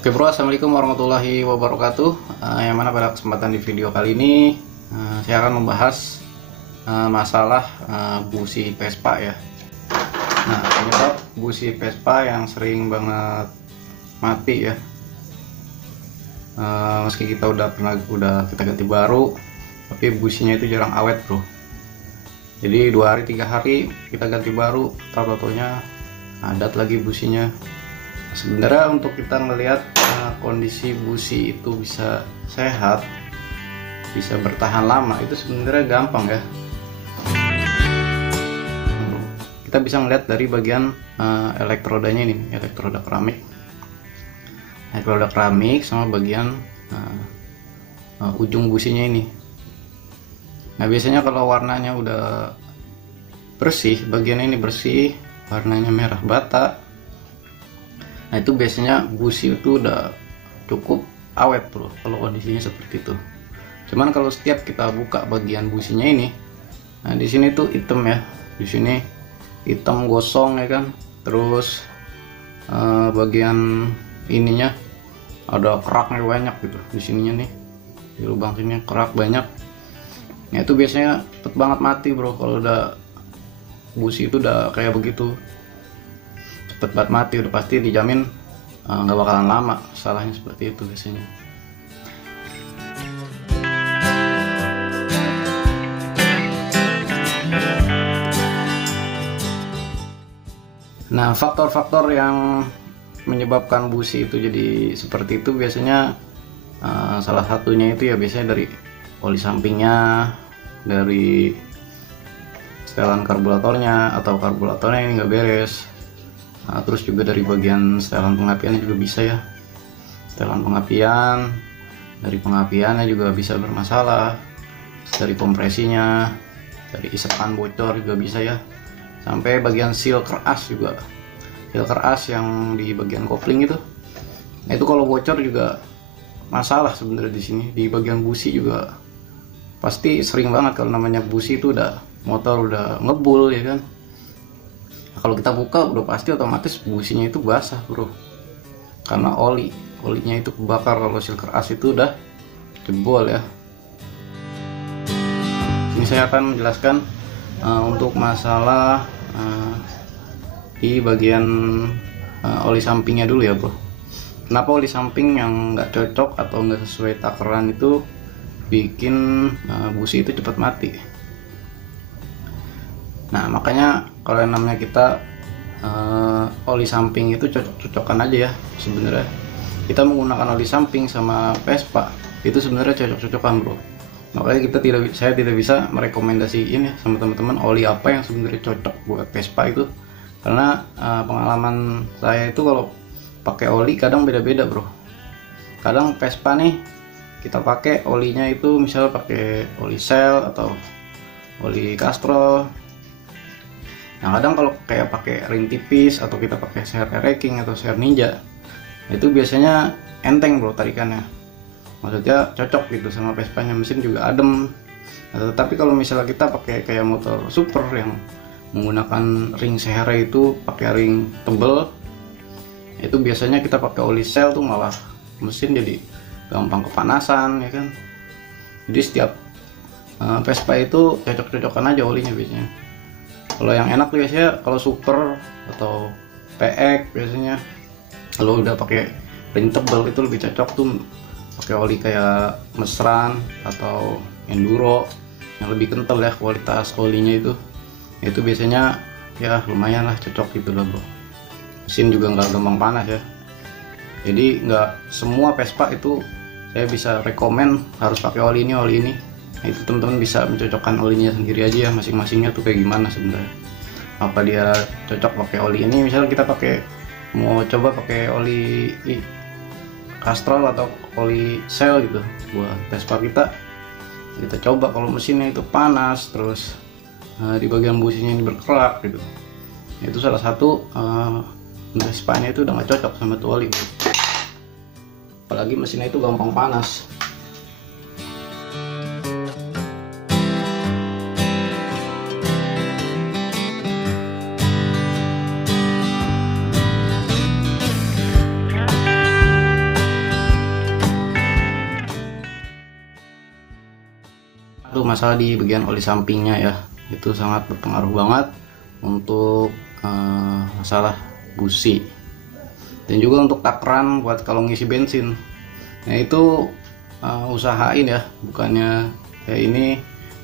Oke bro, assalamualaikum warahmatullahi wabarakatuh. Yang mana pada kesempatan di video kali ini saya akan membahas masalah busi Vespa ya. Nah, penyebab busi Vespa yang sering banget mati ya. Meski kita udah kita ganti baru, tapi businya itu jarang awet bro. Jadi 2 hari 3 hari kita ganti baru, tahu-taunya adat lagi businya. Sebenarnya untuk kita ngelihat kondisi busi itu bisa sehat, bisa bertahan lama, itu sebenarnya gampang ya. Kita bisa ngelihat dari bagian elektrodanya ini, elektroda keramik sama bagian ujung businya ini. Nah biasanya kalau warnanya udah bersih, bagian ini bersih, warnanya merah bata, nah itu biasanya busi itu udah cukup awet bro kalau kondisinya seperti itu. Cuman kalau setiap kita buka bagian businya ini, nah di sini tuh hitam ya, di sini hitam gosong ya kan, terus bagian ininya ada keraknya banyak gitu di sininya nih, di lubang sini kerak banyak. Nah itu biasanya cepet banget mati bro kalau udah busi itu udah kayak begitu, cepet banget mati, udah pasti dijamin nggak bakalan lama. Salahnya seperti itu biasanya. Nah faktor-faktor yang menyebabkan busi itu jadi seperti itu biasanya salah satunya itu ya biasanya dari oli sampingnya, dari setelan karburatornya atau karburatornya ini nggak beres. Nah, terus juga dari bagian setelan pengapiannya juga bisa ya, setelan pengapian, dari pengapiannya juga bisa bermasalah, dari kompresinya, dari isepan bocor juga bisa ya, sampai bagian seal keras juga, seal keras yang di bagian kopling itu. Nah, itu kalau bocor juga masalah sebenarnya di sini, di bagian busi juga pasti sering banget kalau namanya busi itu udah motor udah ngebul ya kan. Kalau kita buka udah pasti otomatis businya itu basah bro, karena olinya itu kebakar kalau seal keras itu udah jebol ya. Ini saya akan menjelaskan untuk masalah di bagian oli sampingnya dulu ya bro. Kenapa oli samping yang nggak cocok atau nggak sesuai takaran itu bikin busi itu cepat mati. Nah makanya kalau yang namanya kita oli samping itu cocok-cocokan aja ya sebenarnya. Kita menggunakan oli samping sama Vespa itu sebenarnya cocok-cocokan bro. Makanya saya tidak bisa merekomendasiin ya sama teman-teman oli apa yang sebenarnya cocok buat Vespa itu, karena pengalaman saya itu kalau pakai oli kadang beda-beda bro. Kadang Vespa nih kita pakai olinya itu misal pakai oli Shell atau oli Castrol. Nah kadang kalau kayak pakai ring tipis atau kita pakai share King atau share Ninja, itu biasanya enteng bro tarikannya, maksudnya cocok gitu sama Vespa-nya, mesin juga adem. Nah, tetapi kalau misalnya kita pakai kayak motor super yang menggunakan ring share itu pakai ring tebel, itu biasanya kita pakai oli Shell tuh malah mesin jadi gampang kepanasan ya kan. Jadi setiap Vespa itu cocok-cocokan aja olinya biasanya. Kalau yang enak biasanya kalau super atau PX biasanya kalau udah pakai ring tebal itu lebih cocok tuh pakai oli kayak Mesran atau Enduro yang lebih kental ya kualitas olinya itu. Itu biasanya ya lumayan lah cocok gitu lah bro. Mesin juga nggak gampang panas ya. Jadi nggak semua Vespa itu saya bisa rekomen harus pakai oli ini. Nah, itu teman-teman bisa mencocokkan olinya sendiri aja ya, masing-masingnya tuh kayak gimana sebenarnya. Apa dia cocok pakai oli ini, misalnya kita mau coba pakai oli Castrol atau oli Shell gitu buat Vespa kita coba kalau mesinnya itu panas terus di bagian businya ini berkerak gitu. Itu salah satu Vespa-nya itu udah nggak cocok sama tuh oli gitu. Apalagi mesinnya itu gampang panas. masalah di bagian oli sampingnya ya, itu sangat berpengaruh banget untuk masalah busi, dan juga untuk takaran buat kalau ngisi bensin. Nah itu usahain ya, bukannya kayak ini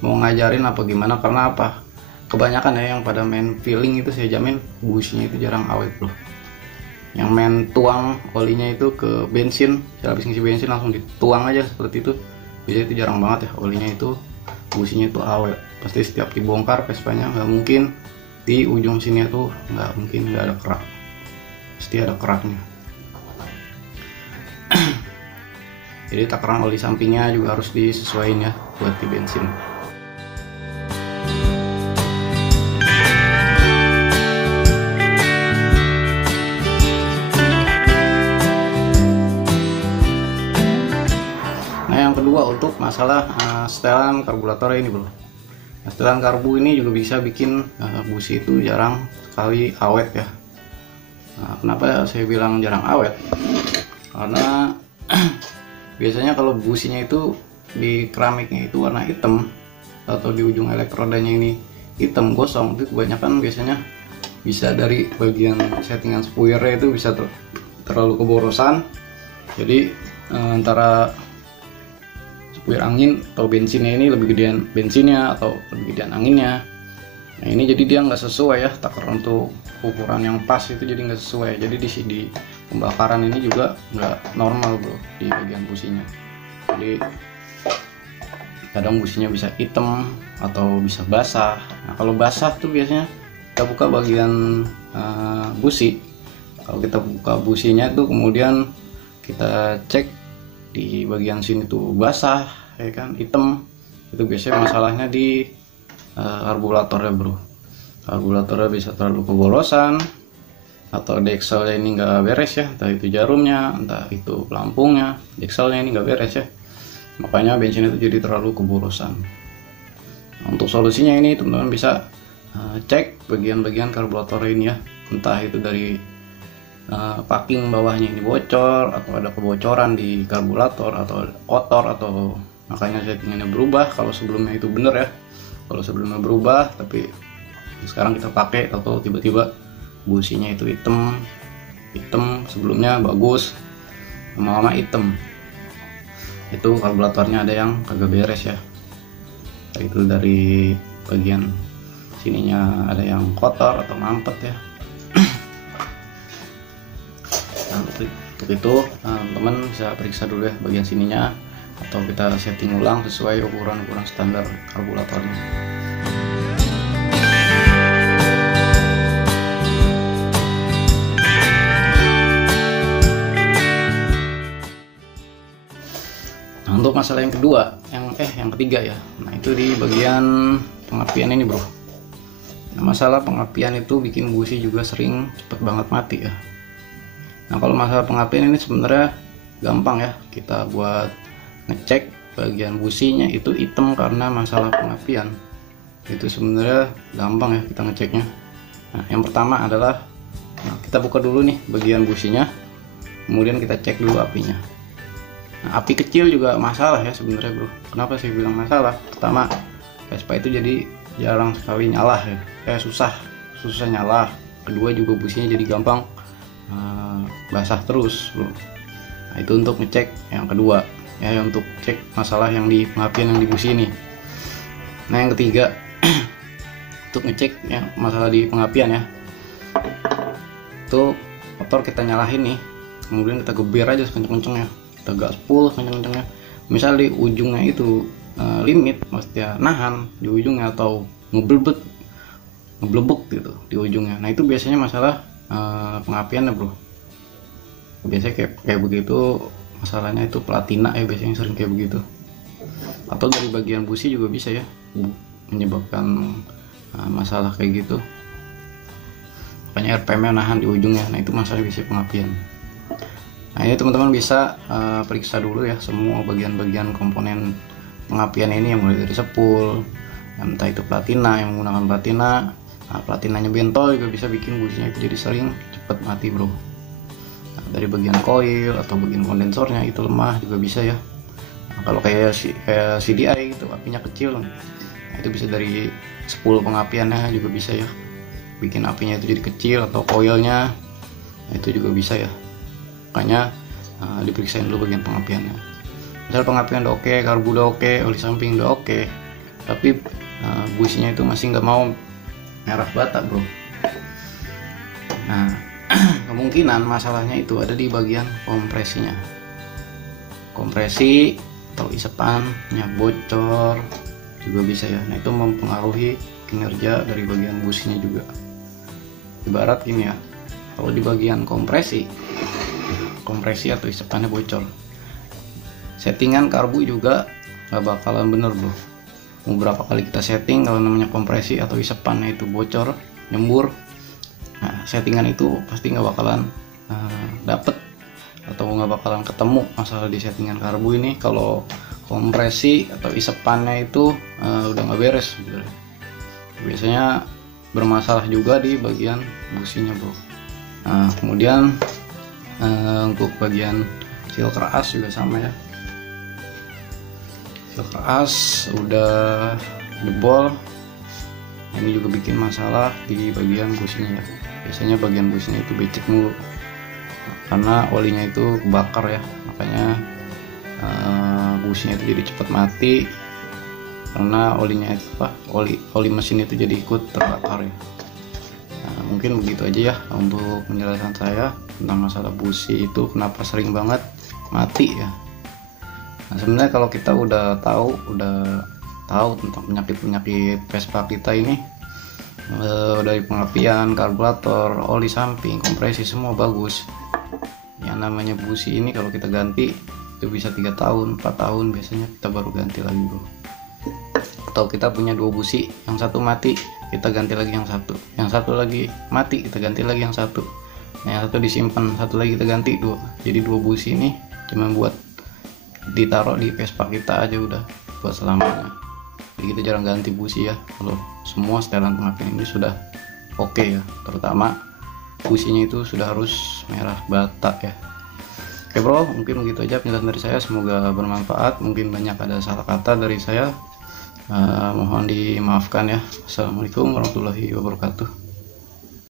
mau ngajarin apa gimana, karena apa, kebanyakan ya yang pada main filling itu saya jamin businya itu jarang awet bro. Yang main tuang olinya itu ke bensin, saya habis ngisi bensin langsung dituang aja seperti itu, biasanya itu jarang banget ya olinya itu, businya itu awet. Pasti setiap dibongkar Vespanya nggak mungkin di ujung sini tuh nggak mungkin nggak ada kerak, pasti ada keraknya. Jadi takaran oli sampingnya juga harus disesuaikan ya buat di bensin. Nah yang kedua untuk masalah setelan karburator ini bro. Nah, setelan karbu ini juga bisa bikin busi itu jarang sekali awet ya. Nah, kenapa saya bilang jarang awet? Karena biasanya kalau businya itu di keramiknya itu warna hitam, atau di ujung elektrodanya ini hitam gosong, itu kebanyakan biasanya bisa dari bagian settingan spuirnya itu bisa terlalu keborosan. Jadi antara spuir angin atau bensinnya ini lebih gedean bensinnya atau lebih gedean anginnya. Nah ini jadi dia nggak sesuai ya, takaran untuk ukuran yang pas itu jadi nggak sesuai. Jadi di pembakaran ini juga nggak normal bro di bagian businya. Jadi kadang businya bisa hitam atau bisa basah. Nah kalau basah tuh biasanya kita buka bagian busi. Kalau kita buka businya tuh kemudian kita cek di bagian sini tuh basah ya kan, hitam, itu biasanya masalahnya di karburatornya bro. Karburatornya bisa terlalu keborosan, atau dekselnya ini nggak beres ya, entah itu jarumnya, entah itu pelampungnya, dekselnya ini nggak beres ya, makanya bensin itu jadi terlalu keborosan. Nah, untuk solusinya ini teman-teman bisa cek bagian-bagian karburator ini ya, entah itu dari packing bawahnya ini bocor, atau ada kebocoran di karburator, atau kotor, atau makanya settingannya berubah. Kalau sebelumnya itu bener ya, kalau sebelumnya berubah tapi sekarang kita pakai atau tiba-tiba businya itu hitam, sebelumnya bagus, lama-lama hitam, itu karburatornya ada yang kagak beres ya. Itu dari bagian sininya ada yang kotor atau mampet ya. Nah, untuk itu teman-teman bisa periksa dulu ya bagian sininya, atau kita setting ulang sesuai ukuran-ukuran standar karburatornya. Nah, untuk masalah yang kedua, yang ketiga ya. Nah, itu di bagian pengapian ini, bro. Nah, masalah pengapian itu bikin busi juga sering cepet banget mati ya. Nah, kalau masalah pengapian ini sebenarnya gampang ya, kita buat ngecek bagian businya itu hitam karena masalah pengapian. Itu sebenarnya gampang ya kita ngeceknya. Nah, yang pertama adalah kita buka dulu nih bagian businya, kemudian kita cek dulu apinya. Nah, api kecil juga masalah ya sebenarnya, bro. Kenapa saya bilang masalah? Pertama, Vespa itu jadi jarang sekali nyala ya, susah nyala. Kedua juga businya jadi gampang basah terus, bro. Nah, itu untuk ngecek yang kedua ya, untuk cek masalah yang di pengapian yang di busi ini. Nah, yang ketiga untuk ngecek yang masalah di pengapian ya, itu motor kita nyalahin nih, kemudian kita geber aja sekenceng-kencengnya, kita gaspol sekenceng-kencengnya. Misal di ujungnya itu limit, maksudnya nahan di ujungnya, atau ngeblebek gitu di ujungnya. Nah, itu biasanya masalah pengapiannya, bro. Biasanya kayak begitu masalahnya, itu platina ya biasanya sering kayak begitu. Atau dari bagian busi juga bisa ya menyebabkan masalah kayak gitu, makanya RPM-nya nahan di ujungnya. Nah, itu masalah bisa pengapian. Nah, ini teman-teman bisa periksa dulu ya semua bagian-bagian komponen pengapian ini, yang mulai dari sepul, entah itu platina, yang menggunakan platina. Nah, platinanya bentol juga bisa bikin businya itu jadi sering cepat mati, bro. Nah, dari bagian koil atau bagian kondensornya itu lemah juga bisa ya. Nah, Kalau kayak CDI gitu apinya kecil, nah, itu bisa dari 10 pengapiannya juga bisa ya, bikin apinya itu jadi kecil, atau koilnya, nah, itu juga bisa ya. Makanya diperiksain dulu bagian pengapiannya. Misal pengapian udah oke, karbu udah oke, oli samping udah oke, tapi businya itu masih nggak mau merah bata bro. Nah kemungkinan masalahnya itu ada di bagian kompresinya. Kompresi atau isepannya bocor juga bisa ya. Nah itu mempengaruhi kinerja dari bagian businya juga. Ibarat gini ya, kalau di bagian kompresi atau isepannya bocor, settingan karbu juga nggak bakalan bener bro. Mau berapa kali kita setting, kalau namanya kompresi atau isepannya itu bocor, nyembur, nah settingan itu pasti nggak bakalan dapet, atau nggak bakalan ketemu masalah di settingan karbu ini kalau kompresi atau isepannya itu udah nggak beres gitu. Biasanya bermasalah juga di bagian businya bro. Nah kemudian untuk bagian seal keras juga sama ya. Seal keras udah jebol, ini juga bikin masalah di bagian businya ya. Biasanya bagian businya itu becek mulu karena olinya itu kebakar ya, makanya businya itu jadi cepat mati karena olinya itu oli mesin itu jadi ikut terbakar ya. Nah, mungkin begitu aja ya untuk penjelasan saya tentang masalah busi itu kenapa sering banget mati ya. Nah, sebenarnya kalau kita udah tahu tentang penyakit Vespa kita ini, dari pengapian, karburator, oli samping, kompresi semua bagus. Yang namanya busi ini kalau kita ganti itu bisa 3 tahun, 4 tahun biasanya kita baru ganti lagi bro. Atau kita punya 2 busi, yang satu mati kita ganti lagi yang satu lagi mati kita ganti lagi yang satu. Nah, yang satu disimpan, satu lagi kita ganti 2. Jadi 2 busi ini cuma buat ditaruh di Vespa kita aja udah buat selamanya. Jadi kita jarang ganti busi ya kalau semua setelan pengapian ini sudah oke ya, terutama businya itu sudah harus merah bata ya. Oke bro, mungkin begitu aja penjelasan dari saya, semoga bermanfaat. Mungkin banyak ada salah kata dari saya, mohon dimaafkan ya. Assalamualaikum warahmatullahi wabarakatuh.